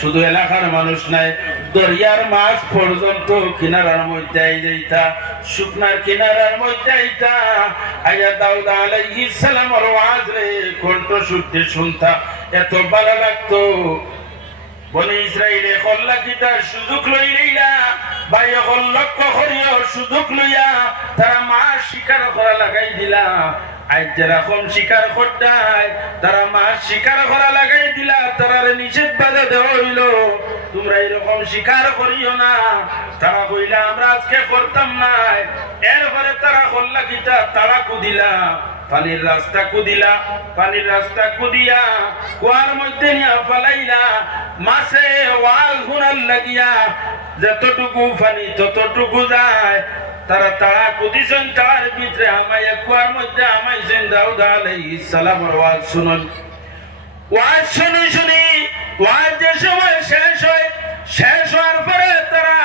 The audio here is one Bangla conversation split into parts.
শুধু এলাকার মানুষ নাই, দরিয়ার মাছ পর্যন্ত কিনারার মধ্যে আই যাইতা শুকনার কিনারার মধ্যে আইতা। আয়া দাউদ আলাইহিস সালামের ওয়াজ রে, কণ্ঠ শুনতে শুনতা, এত ভালো লাগতো। বনে ইসরাইলে কল্লা কিতা সুযোগ লইলেইলা তারা মাছ শিকার করা লাগাই দিলা। আজ যেরকম শিকার করতাই তারা মাছ শিকার করা লাগাই দিলা, তারার নিষেধ বাধা দেওয়া হইল। তোমরা এরকম শিকার করিও না। তারা কইলা, আমরা আজকে করতাম না এরপরে তারা কল্লা কিতা তারা কুদিলা, পানির রাস্তা কুদিলা, পানির রাস্তা কুদিয়া, কুয়ার মধ্যে নিয়া ফালাইলা মাসে ওয়াল গুনার লাগিয়া যতটুকু পানি ততটুকু যায়। তারা তারা কুদিছেন, তার ভিতরে আমায় কুয়ার মধ্যে আমাইছেন, দাউদ আলাইহিস সালামের ওয়াজ শুনুন। ওয়াজ শুনি শুনি, ওয়াজ যে সময় শেষ হয়, শেষ হওয়ার পরে তারা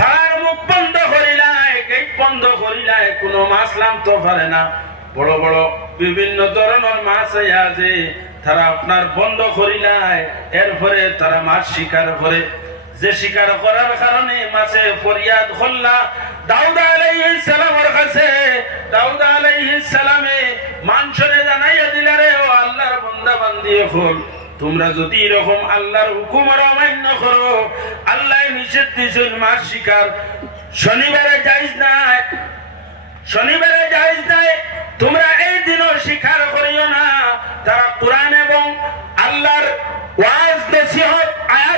তার মুখ বন্ধ করিলায় গেট বন্ধ করিলায় কোনো মাছ নামতে পারে না। বড় বড় বিভিন্ন ধরনের মাছ আছে তারা আপনার বন্ধ করিলায় এরপরে তারা মাছ শিকার করে। যে শিকার করার কারণে মাছে ফরিয়াদ করলা। দাউদ আলাইহিস সালামের কাছে, দাউদ আলাইহিস সালামে জানাইয়া ও আল্লাহর বান্দা তোমরা যদি এরকম আল্লাহর অমান্য করো, আল্লাহ নিষেধ মাছ শিকার। শনিবারে যাইস নাই, শনিবারে যাইস নাই, তোমরা এই দিনও শিকার করিও না। তারা কোরআন এবং আল্লাহর ওয়াজ নসিহত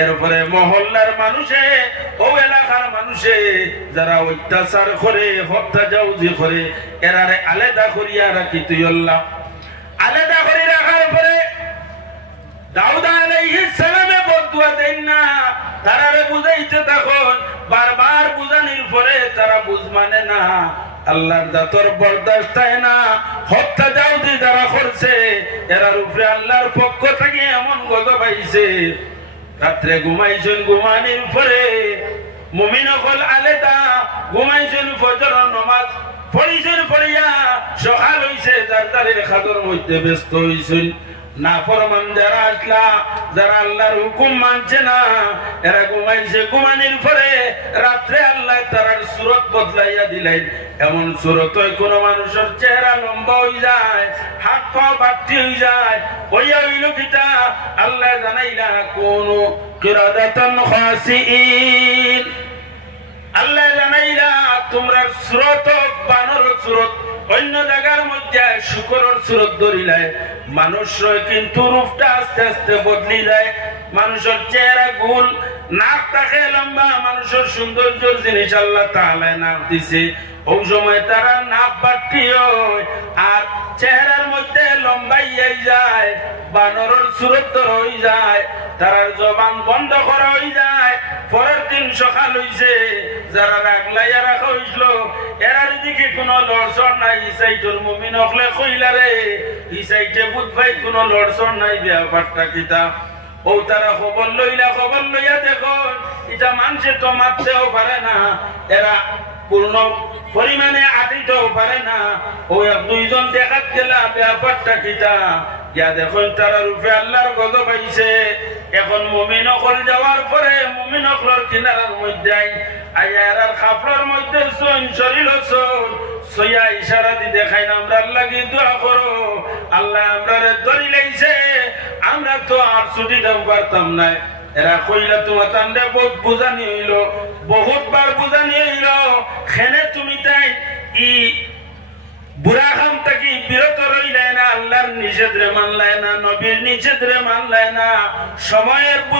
এরপরে মহল্লার মানুষে ও এলাকার মানুষে যারা অত্যাচার করে, হত্যা করে, এরারে আলাদা করিয়া রাখি তুই আলাদা করে রাখার পরে দাউদা আলাইহিস তখন বারবার বুঝানির পরে তারা বুঝ মানে না। আল্লাহর জাতর বরদাস্ত হয় না? হত্যা যাওদি যারা করছে, এরার উপরে আল্লাহর পক্ষ থেকে এমন গজব আইছে। রাত্রে ঘুমাইছেন ঘুমানির পরে মুমিন হল আলেদা, ঘুমাইছেন ফজর নমাজ, পড়িছেন পড়িয়া সকাল হইছে, যার তারের খাদর মধ্যে ব্যস্ত হইছেন। না ফরমান যারা আসলা, যারা আল্লাহর হুকুম মানছে না, এরা ঘুমাইছে ঘুমানির পরে রাত্রে আল্লাহ তারার সুরত বদলাইয়া দিলেন। এমন সুরত কোন মানুষের চেহারা লম্বা হয়ে যায়, হাত পা বাড়তি হয়ে যায় ওইয়া হইল কিতা আল্লাহ জানাইলা, কোন কিরাদাতান খাসিইন আল্লাহ জানাইলা, তোমরা স্রোত বানর স্রোত অন্য জায়গার মধ্যে শুকরের সুরত ধরিলায় মানুষ কিন্তু রূপটা আস্তে আস্তে বদলি যায় মানুষের চেহারা গুল, নাক তাকে লম্বা, মানুষের সৌন্দর্যর জিনিস আল্লাহ তাহলে নাক দিছে। ওই সময় তারা নাক বাড়তি হয় আর চেহারার মধ্যে লম্বাইয়াই যায়, বানরের সুরত হয়ে যায়, তারার জবান বন্ধ করা হয়ে যায়। পরের দিন সকাল হইছে, যারা রাগলাইয়া রাখা হইছিল, এরার দিকে কোনো লড়সর নাই ই সাইডের মুমিন হকলে কইলা রে ই সাইডে বুধ ভাই কোনো লড়সর নাই ব্যাপারটা কিতা? ও তারা খবর লইলা, খবর লইয়া দেখো, এটা মানুষে তো মারতেও পারে না, এরা পূর্ণ পরিমাণে আটিতেও পারে না। ও দুইজন দেখাত গেলা, ব্যাপারটা কিতা? ইয়া দেখুন, তারা রূপে আল্লাহর গজব আইছে। এখন মুমিন অকল যাওয়ার পরে মুমিন অকলর কিনারার মধ্যে আই আয়ার খাফলার মধ্যে সইন শরীর সইন। সইয়া ইশারা দি দেখাই না, আমরা লাগি দোয়া করো? আল্লাহ আমরা ধরি লাইছে আমরা তো আর ছুটি দেব পারতাম না। এরা কইলা, তোমার তান্ডে বহুত বুঝানি হইল বহুত বার খেলে তুমি তাই ই বুড়া খাম থাকি বিরত রইলাই না, আল্লাহর নিষেধ রে মানলাই না, নবীর নিষেধ রে মানলাই না। সময়ের বুঝ-